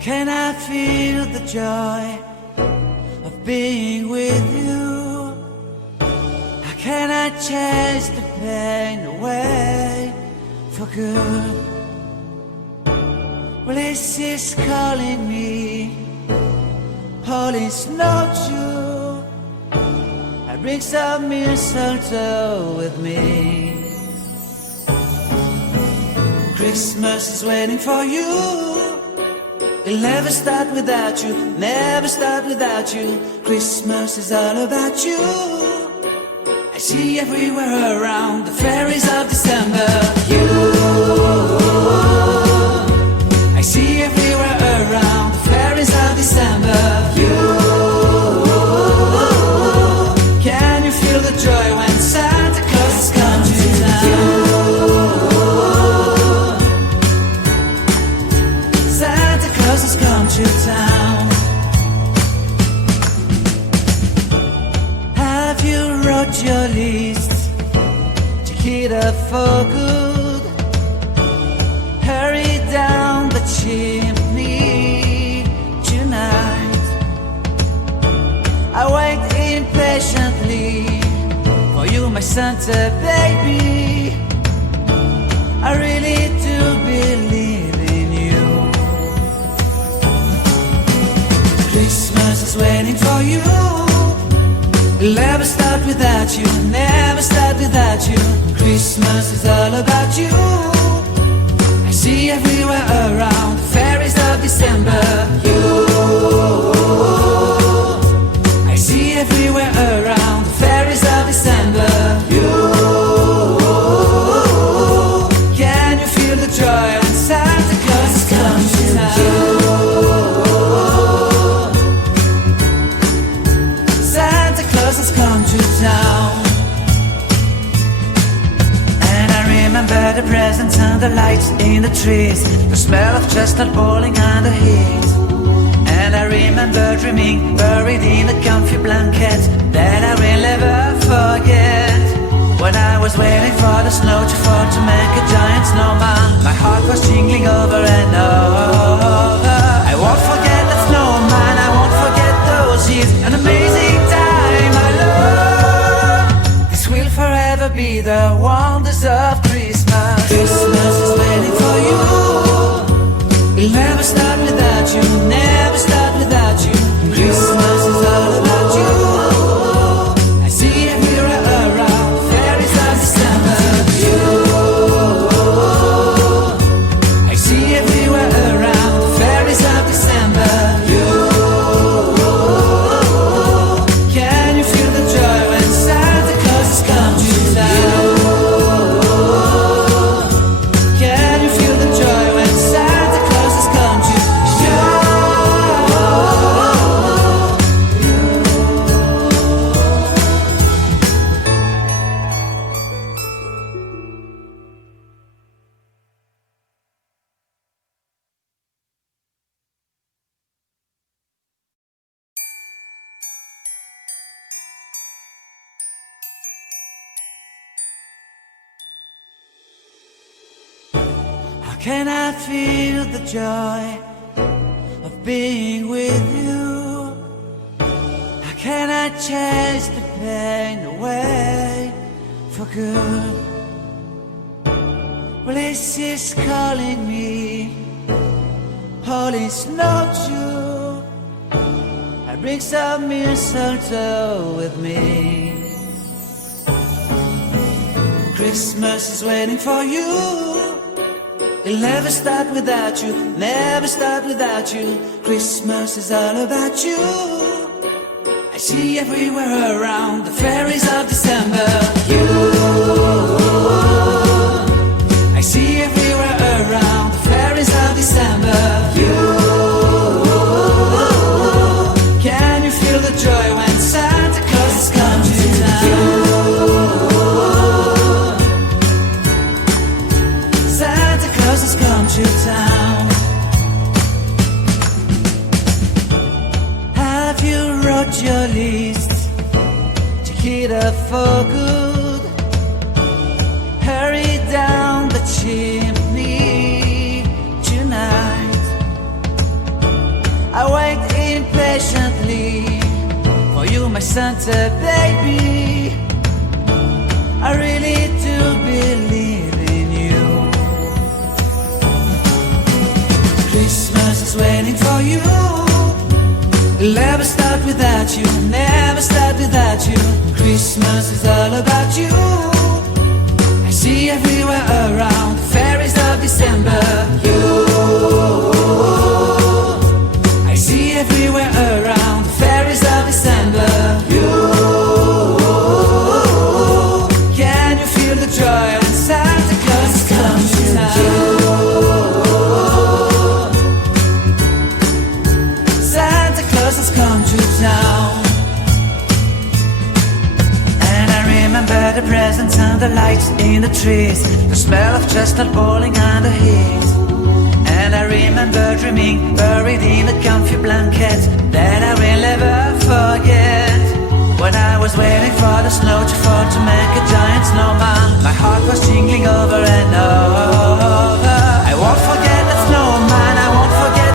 can I feel the joy of being with you? How can I chase the pain away for good? Well, this is calling me, all is not true. I bring some mistletoe with me. Christmas is waiting for you. It'll never start without you, never start without you. Christmas is all about you. I see everywhere around the fairies of December. You, I see everywhere around the fairies of December. You, can you feel the joy when Santa Claus has come to town? Has come to town. Have you wrote your list to hit up for good? Hurry down the chimney tonight. I wait impatiently for you, my Santa baby. I really do believe in you. Christmas is waiting for you. It'll never start without you, never start without you. Christmas is all about you. I see everywhere around the fairies of December. You, I see everywhere around the fairies of December. You, can you feel the joy when Santa Claus has come to town? Has come to town. And I remember the presents and the lights in the trees, the smell of chestnut boiling on the heat. And I remember dreaming, buried in a comfy blanket that I will never forget. When I was waiting for the snow to fall to make a giant snowman, my heart was jingling over and over. I won't forget the snowman, I won't forget those years, an amazing time I love. This will forever be the wonders of Christmas. Christmas is waiting for you. It'll never start without you, never start without you. Christmas is all about you. I see everywhere around the fairies of December. You, I see everywhere around the fairies of December. You, can you feel the joy when Santa Claus has come to town? Can you feel the joy when Santa Claus has come to town? How can I feel the joy of being with you? How can I chase the pain away for good? Well, this is calling me, all is not true. I bring some mistletoe with me. Christmas is waiting for you. It'll never start without you, never start without you. Christmas is all about you. I see everywhere around the fairies of December. You, I see everywhere around the fairies of December. You, can you feel the joy when Santa Claus has come to town? Santa Claus has come to town. Have you wrote your list to hit up for good? Hurry down the chimney tonight. my Santa baby. I really do believe in you. Christmas is waiting for you. It'll never start without you, never start without you. Christmas is all about you. I see everywhere around the fairies of December. You, I see everywhere around the fairies of December. You, can you feel the joy when Santa Claus comes to town? Santa Claus has come to town. And I remember the presents and the lights in the trees, the smell of chestnut boiling on the heat. And I remember dreaming, buried in a comfy blanket, that I will never forget. When I was waiting for the snow to fall to make a giant snowman, my heart was jingling over and over.